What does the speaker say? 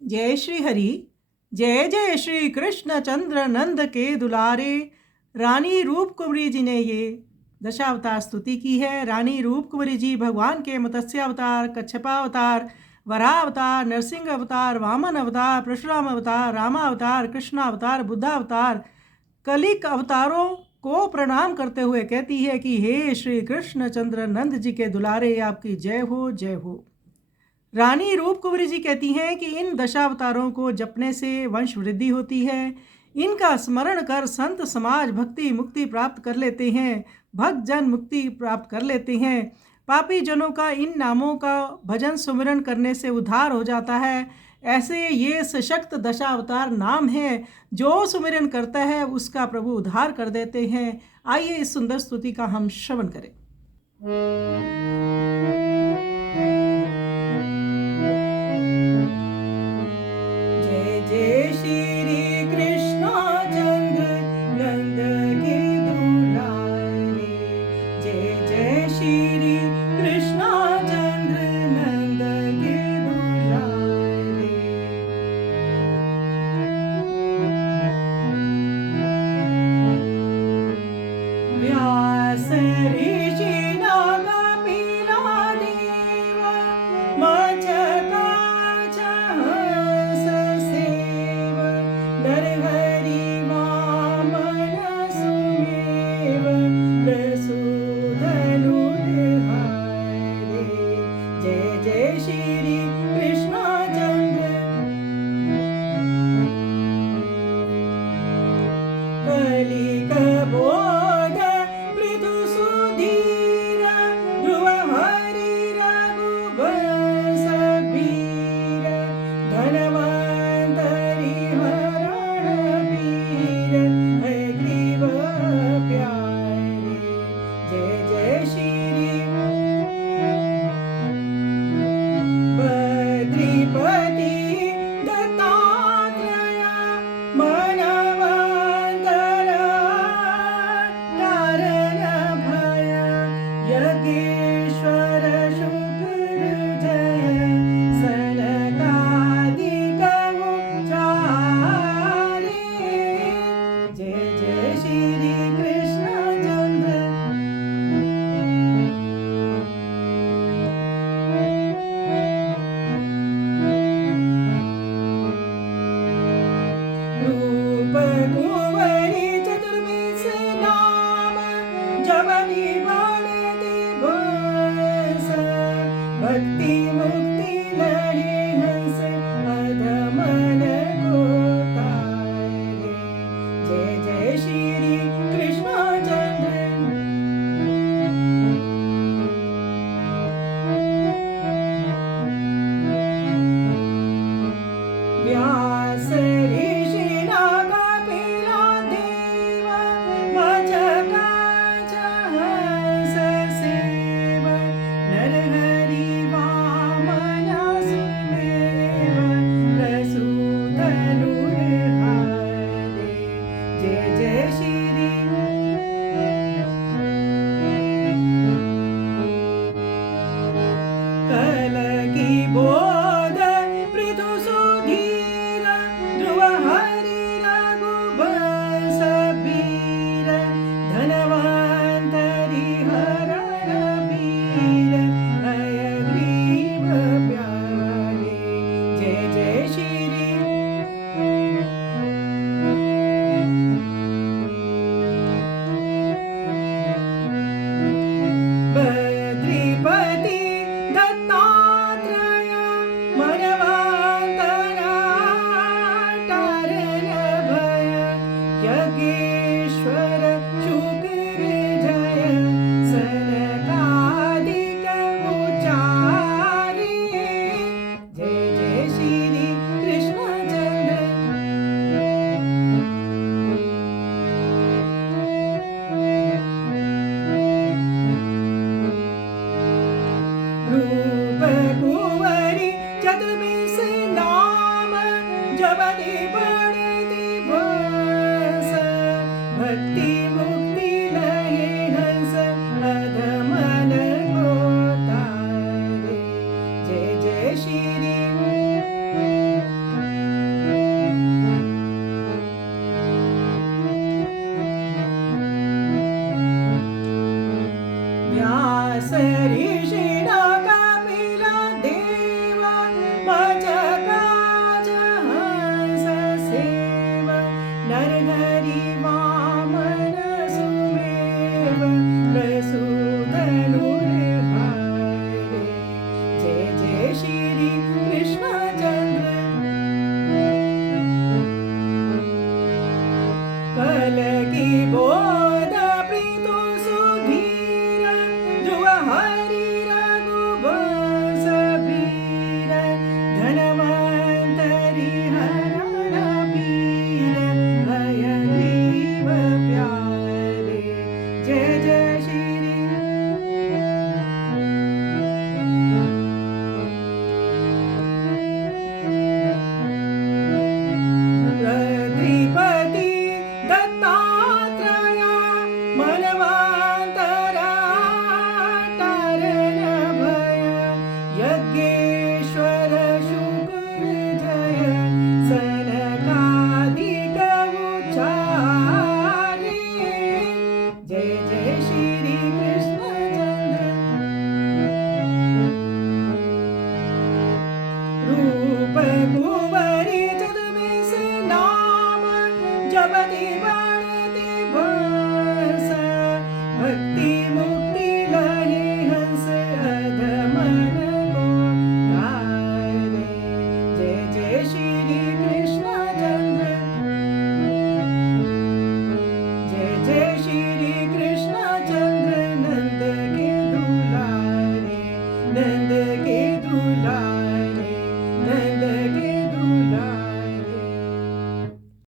जय श्री हरि। जय जय श्री कृष्ण चंद्र नंद के दुलारे। रानी रूप कुंवरी जी ने ये दशावतार स्तुति की है। रानी रूप कुंवरी जी भगवान के मत्स्य अवतार, कच्छपा अवतार, वराह अवतार, नरसिंह अवतार, वामन अवतार, परशुराम अवतार, रामा अवतार, कृष्ण अवतार, बुद्धा अवतार, कलिक अवतारों को प्रणाम करते हुए कहती है कि हे श्री कृष्ण चंद्र नंद जी के दुलारे, आपकी जय हो, जय हो। रानी रूप कुंवरी जी कहती हैं कि इन दशावतारों को जपने से वंश वृद्धि होती है। इनका स्मरण कर संत समाज भक्ति मुक्ति प्राप्त कर लेते हैं, भक्त जन मुक्ति प्राप्त कर लेते हैं। पापी जनों का इन नामों का भजन सुमिरन करने से उद्धार हो जाता है। ऐसे ये सशक्त दशावतार नाम है, जो सुमिरन करता है उसका प्रभु उद्धार कर देते हैं। आइए इस सुंदर स्तुति का हम श्रवण करें। जय जय श्री कृष्ण चंद्र नंद के दुलारे। जय जय श्री कृष्ण चंद्र नंद के दुलारे। व्यास ऋषि नाग पीला देव मचका नरहरि वामन सुमेव प्रसूधनुर्हारे। जय जय श्री कृष्ण चंद्र। कलिक बोध पृथु सुधीर ध्रुव हरि रघुवंश वीर धनवंतरि हरण वीर हयग्रीव प्यारे। जय जय श्री बद्रीपति दत्तात्रेय मनवंतर तारण भय यज्ञेश्वर शुक्र जय सनकादिक उचारे। जय जय श्री कृष्ण चंद्र। रूप कुंवरी चतुर्विश नाम जबनि बढ़ती बंस भक्ति मुक्ति लहे हंस अधमन को तारे। जय जय श्री कृष्ण चंद्र। व्यास ऋषि नाग पीला देव मचका हंस सेव नरहरि वामन सुमेव प्रसूधनुर्हारे। जय जय श्री कलकी बोध पृथु सुधीर ध्रुव हरि रघुवंश वीर धनवंतरि हरण वीर हयग्रीव प्यारे। जय जय श्री बद्रीपति दत्तात्रेय मनवंतर तारण भय यज्ञेश्वर शुक्र जय सनकादिक उचारे। जय जय श्री कृष्ण चंद्र। रूप कुंवरी चतुर्विश नाम जबनि बढ़ती बंस भक्ति मुक्ति लहे हंस अधमन को तारे। जय जय श्री कुंवरी जगदीश नाम जपति बनति बस भक्ति मुक्ति लहि हंस अधमन को गाए रे। जय जय श्री